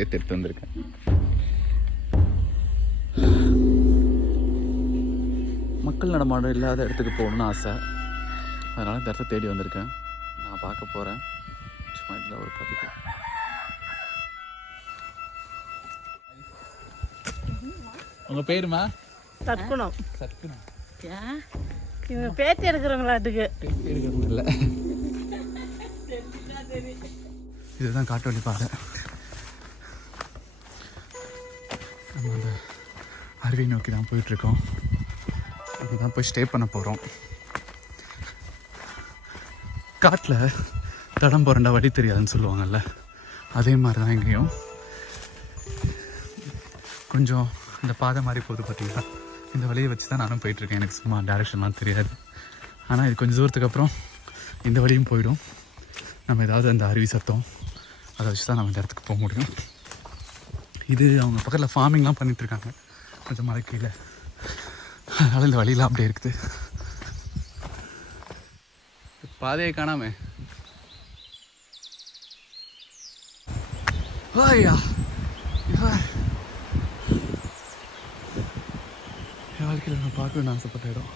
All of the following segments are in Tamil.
சேர்த்து எடுத்து வந்திருக்கேன். மக்கள் நடமாட்டம் இல்லாத இடத்துக்கு போகணுன்னு ஆசை. அதனால் இந்த இடத்த தேடி வந்திருக்கேன். நான் பார்க்க போகிறேன். சும்மா இதில் ஒரு கதைக்கு. உங்கள் பேருமா? சற்குணம். சற்குணம். இவங்க பேட்டி எடுக்கிறவங்களாட்டுக்கு. பேட்டி எடுக்கிறவங்க இல்லை, இதுதான் காட்டு வழி பாதை. நம்ம அந்த அருவியை நோக்கி தான் போயிட்டுருக்கோம். அங்கே தான் போய் ஸ்டே பண்ண போகிறோம். காட்டில் தடம் புரண்டா வழி தெரியாதுன்னு சொல்லுவாங்கல்ல, அதே மாதிரி தான் எங்கேயும் கொஞ்சம் இந்த பாதை மாதிரி போகுது பார்த்தீங்களா, இந்த வழியை வச்சு தான் நானும் போயிட்டுருக்கேன். எனக்கு சும்மா டைரெக்ஷன்லாம் தெரியாது. ஆனால் இது கொஞ்சம் தூரத்துக்கு அப்புறம் இந்த வழியும் போயிடும். நம்ம ஏதாவது அந்த அருவி சத்தம் அதை வச்சு தான் நம்ம இந்த இடத்துக்கு போக முடியும். இது அவங்க பக்கத்தில் ஃபார்மிங்லாம் பண்ணிகிட்ருக்காங்க கொஞ்சம் மலை கீழே. அதனால் இந்த வழியெலாம் அப்படியே இருக்குது. பாதையை காணாமே. ஐயா என் வாழ்க்கையில் நான் பார்க்கணுன்னு ஆசைப்பட்ட இடம்.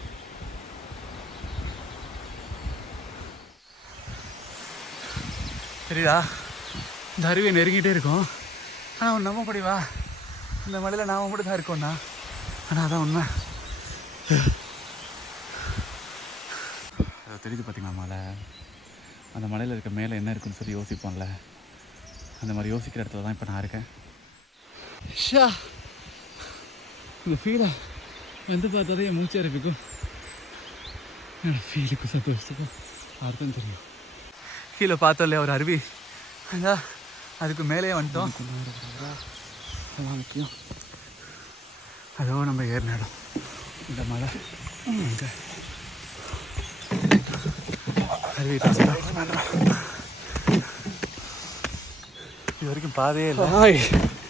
சரிதா, இந்த அருவியை நெருங்கிட்டே இருக்கும். ஆனால் அவன் நம்ப முடிவா, இந்த மலையில் நாம் மட்டும் தான் இருக்கோண்ணா. ஆனால் அதான் உண்மை. அதை தெரியுது பார்த்தீங்களா மலை, அந்த மலையில் இருக்க மேலே என்ன இருக்குன்னு சொல்லி யோசிப்போம்ல, அந்த மாதிரி யோசிக்கிற இடத்துல தான் இப்போ நான் இருக்கேன். ஷா, இந்த ஃபீலை வந்து பார்த்தாலே என் மூச்சு அரைப்பிக்கும். என்னோட ஃபீலுக்கும் சந்தோஷத்துக்கும் அர்த்தம் தெரியும். கீழே பார்த்தோம் இல்லையா ஒரு அருவி, அதான் அதுக்கு மேலேயே வந்துட்டோம். அதான் முக்கியம். அதோ நம்ம ஏறின இடம் இந்த மலை. இங்கே அருவி இது வரைக்கும் பாதையே இல்லை.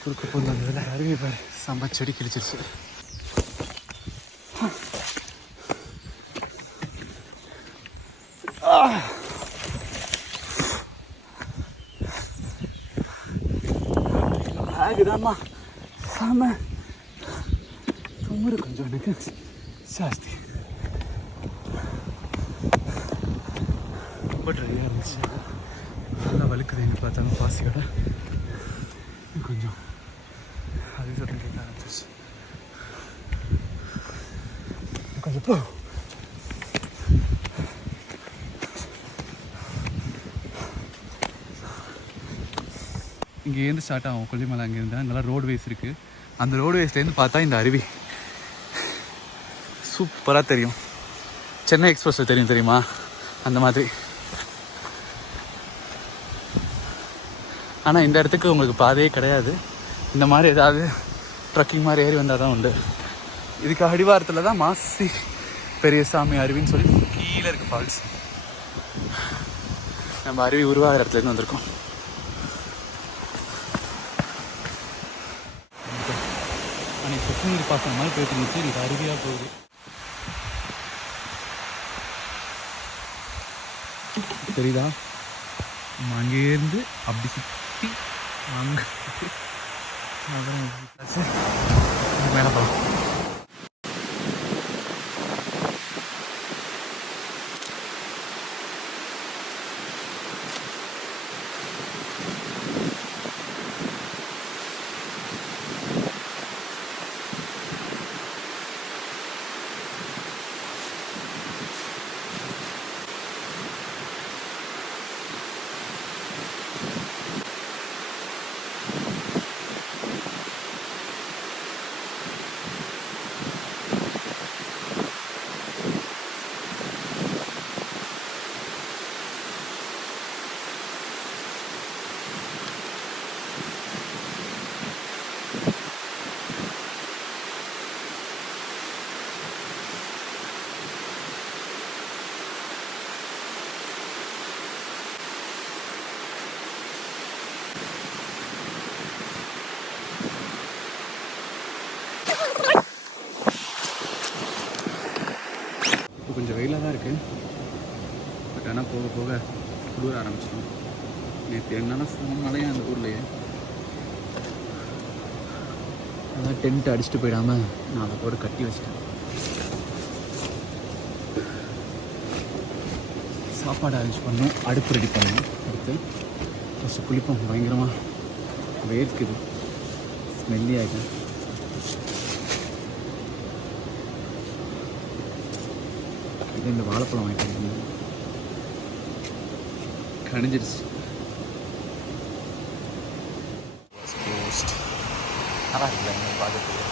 குறுக்க போது வந்ததில் அருவி பாரு, சம்ப செடி கிழிச்சிருச்சு. ஆகுதாம்மா சாம தும்முறு கொஞ்சம் எனக்கு ஜாஸ்தி. ரொம்ப ட்ரையாக இருந்துச்சு, நல்லா வலுக்குது. என்ன பார்த்தாலும் பாசியோட கொஞ்சம் அது சொல்ல கேட்க ஆரம்பிச்சிச்சு. கொஞ்சம் போ. இங்கேருந்து ஸ்டார்ட் ஆகும் கொல்லிமலை. அங்கேருந்து நல்லா ரோடுவேஸ் இருக்குது. அந்த ரோடுவேஸ்லேருந்து பார்த்தா இந்த அருவி சூப்பராக தெரியும். சென்னை எக்ஸ்பிரஸில் தெரியும் தெரியுமா, அந்த மாதிரி. ஆனால் இந்த இடத்துக்கு உங்களுக்கு பாதையே கிடையாது. இந்த மாதிரி ஏதாவது ட்ரக்கிங் மாதிரி ஏறி வந்தால் தான் உண்டு. இதுக்கு அடிவாரத்தில் தான் மாசி பெரியசாமி அருவின்னு சொல்லி கீழே இருக்குது ஃபால்ஸ். நம்ம அருவி உருவாகிற இடத்துலேருந்து வந்திருக்கோம். அன்னைக்கு சுற்றுநீர் பார்க்குற மாதிரி போயிட்டு இருந்துச்சு, இது அருவியாக போகுது. தெரியுதா, நம்ம அங்கேருந்து அப்படி சுற்றி அங்கே மேலே போகலாம். கொஞ்சம் வெயிலாக தான் இருக்குது. பட் ஆனால் போக போக குளிர ஆரம்பிச்சிடும். நேற்று என்னென்னா சும்மா மழையாக அந்த ஊர்லேயே அதான் டென்ட் அடிச்சுட்டு போயிடாமல் நான் அதை போட்டு கட்டி வச்சிட்டேன். சாப்பாடு அரேஞ்ச் பண்ணணும், அடுப்பு ரெடி பண்ணணும். அடுத்து ஃபஸ்ட்டு குளிப்போம். பயங்கரமாக வேர்க்குது, ஸ்மெல்லி ஆகிடும். இது இந்த வாழைப்பழம் வாங்கிட்டு கணிஞ்சிருச்சு. நல்லா இருக்குல்ல இன்னும் பார்க்கறதுக்கு.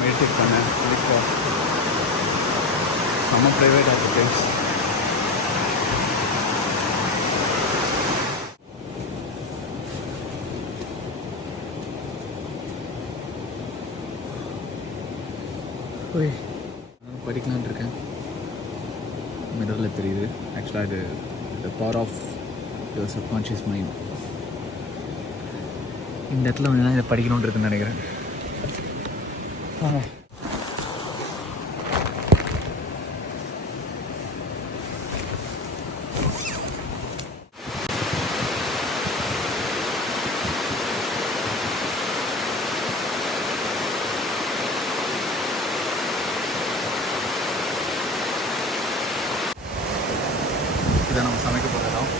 மெடிடேட் பண்ணேன், குளிப்போம். செம்ம ப்ரைவேட் ஆஃப் பிளேஸ். போய் படிக்கலான்ட்டு இருக்கேன். மிரரில் தெரியுது. ஆக்சுவலாக இது the power of your subconscious mind. இந்த இடத்துல வந்து தான் இதை படிக்கணும்னு இருக்குன்னு நினைக்கிறேன். இதை நம்ம சமைக்க போகிறோம்.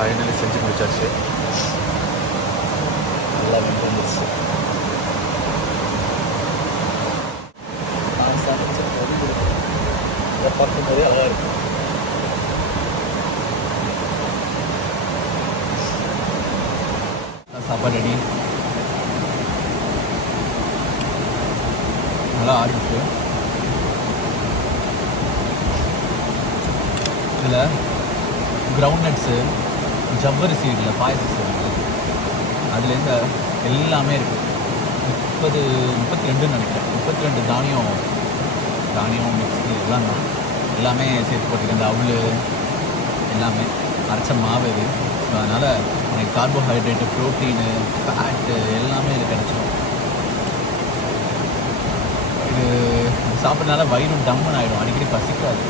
ஃபைனலி செஞ்சு முடிச்சாச்சு. நல்லா வந்துருச்சு. நான் சமைச்ச இதை பார்க்கும்போதே அழகாக இருக்கும். சாப்பாடு ரெடி. நல்லா ஆரம்பிச்சு. இதில் கிரவுண்ட் நட்ஸு, ஜவ்வரிசி இருக்குல்ல, பாயசம் இருக்குல்ல, அதுலேருந்து எல்லாமே இருக்குது. 32 நினைக்கிறேன். 32 தானியம் மிக்ஸு எல்லாம் தான். எல்லாமே சேர்த்து போட்டுருக்கு. இந்த அவுள் எல்லாமே அரைச்ச மாவு இது. ஸோ அதனால் எனக்கு கார்போஹைட்ரேட்டு, ப்ரோட்டீனு, ஃபேட்டு எல்லாமே இது கிடச்சிடும். இது சாப்பிட்றதுனால வயிறும் டம்முன்னு ஆகிடும், அடிக்கடி பசிக்காது.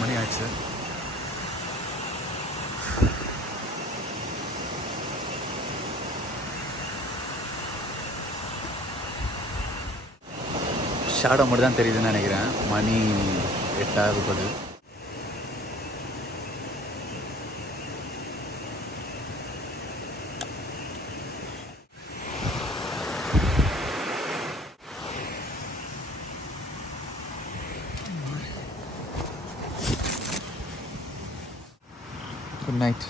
மணி ஆச்சு. ஷேடோ மட்டும் தான் தெரியுதுன்னு நினைக்கிறேன். மணி 8:30. Good night.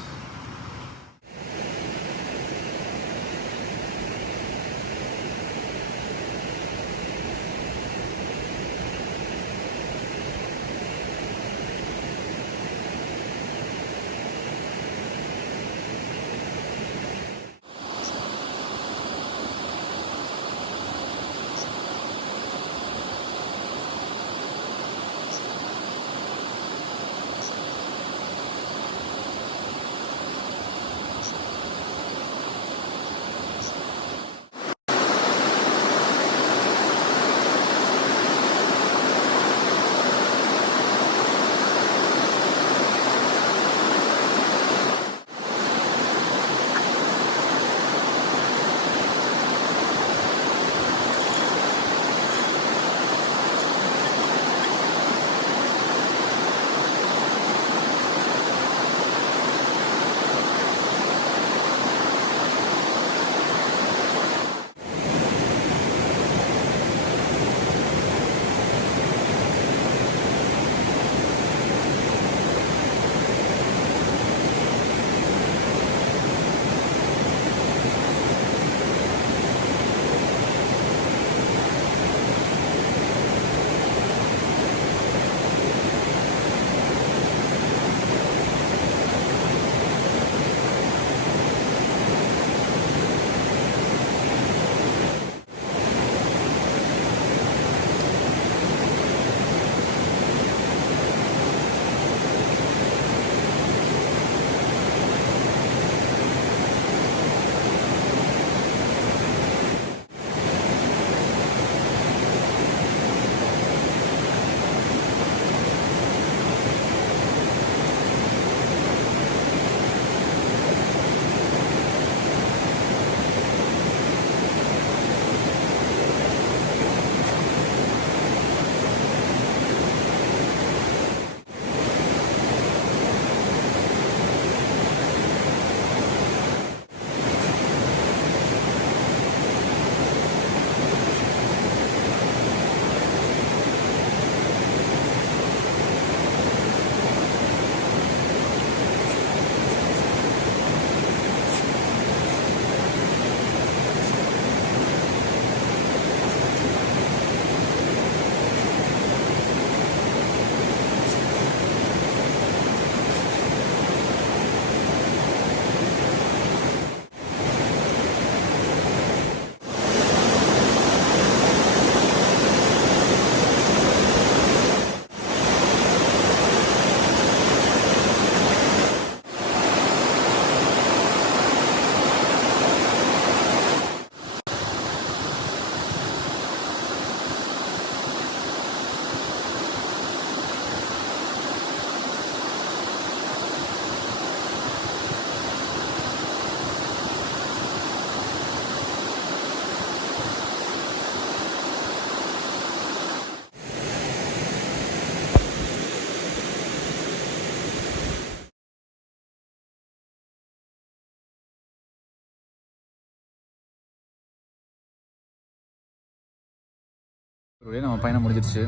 ஒரே நம்ம பயணம் முடிஞ்சிருச்சு.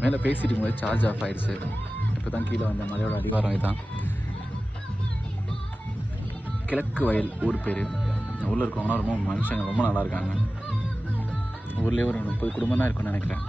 மேலே பேசிட்டு இருக்கும்போது சார்ஜ் ஆஃப் ஆயிடுச்சு. இப்போ தான் கீழே வந்த மலையோட அடிவாரம் இதுதான். கிழக்கு வயல் ஊர் பேர். இந்த ஊரில் இருக்கவங்களாம் ரொம்ப மனுஷங்க ரொம்ப நல்லா இருக்காங்க. ஊர்லேயே ஒரு 30 குடும்பம் தான் இருக்குன்னு நினைக்கிறேன்.